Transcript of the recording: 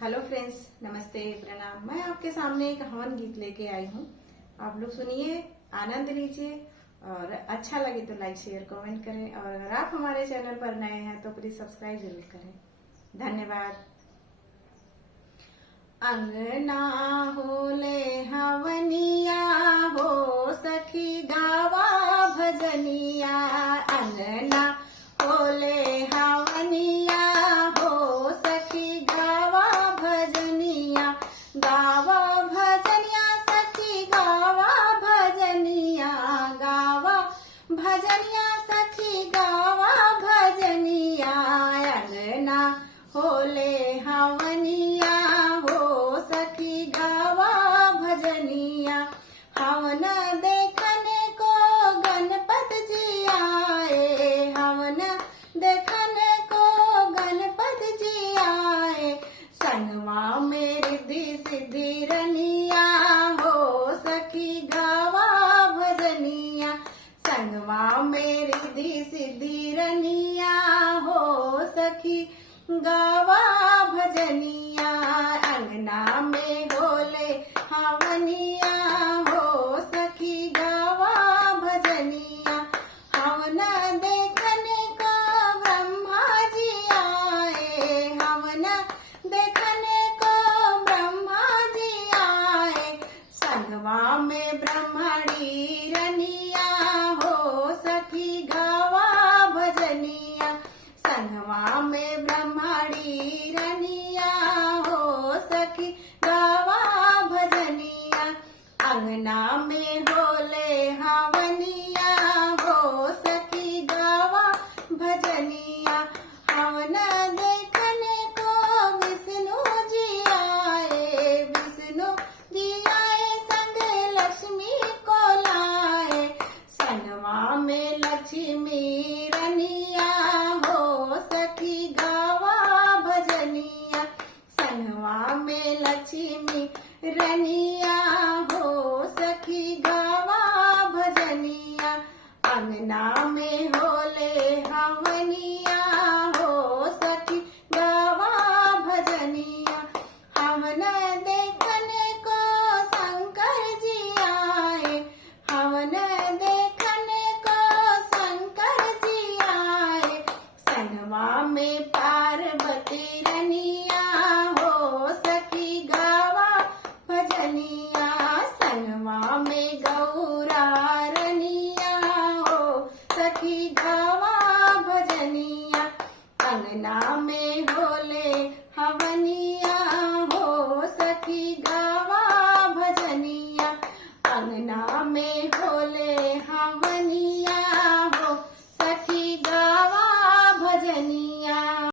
Hello friends, नमस्ते, प्रणाम। मैं आपके सामने एक हवन गीत लेके आई हूँ। आप लोग सुनिए, आनंद लीजिए और अच्छा लगे तो लाइक शेयर कमेंट करें। और अगर आप हमारे चैनल पर नए हैं तो प्लीज सब्सक्राइब जरूर करें। धन्यवाद। अंगना होले हवनिया हो सखी गावा भजनिया। अंगना होले हवनिया हो सखी गावा भजनिया। गावा भजनिया सखी गावा भजनिया। गावा भजनिया सखी गावा भजनिया। अंगना होले हवनिया हो सखी गावा भजनिया। हवन देखने को गणपत जी आए। हवन देखने को गणपत जी आए। संगवा में रिद्धि सिद्धि रनिया हो सखी गावा भजनिया। संगवा में रिद्धि सिद्धि रनिया हो सखी गावा भजनिया। अंगना में होले हवनिया हो सखी गावा भजनिया। हवन देखने को ब्रह्मा जी आए। हवन देखने को ब्रह्मा जी आए। संगवा में ब्रह्मणी रनिया हो सखी गावा भजनिया। संगवा में ब्रह्मणी रनिया हो सखी गावा भजनिया। अंगना में होले हवनिया हो सखी गावा भजनिया। हवन देखने को विष्णु जी आए। विष्णु जी आए संग लक्ष्मी को लाए। संगवा में लक्ष्मी रनिया हो सखी गावा भजनिया। संगवा में लक्ष्मी रनिया हो सखी गावा भजनिया। अंगना में होले हवनिया हो सखी गावा भजनिया। हवन देखने को शंकर जी आए। हवन देखने को शंकर जी आए। संगवा में पार्वती रनिया हो सखी गावा भजनिया। संगवा में गौरा रनिया हो सखी गावा भजनिया। अंगना में होले हवनिया हो सखी गावा भजनिया। अंगना में होले हवनिया।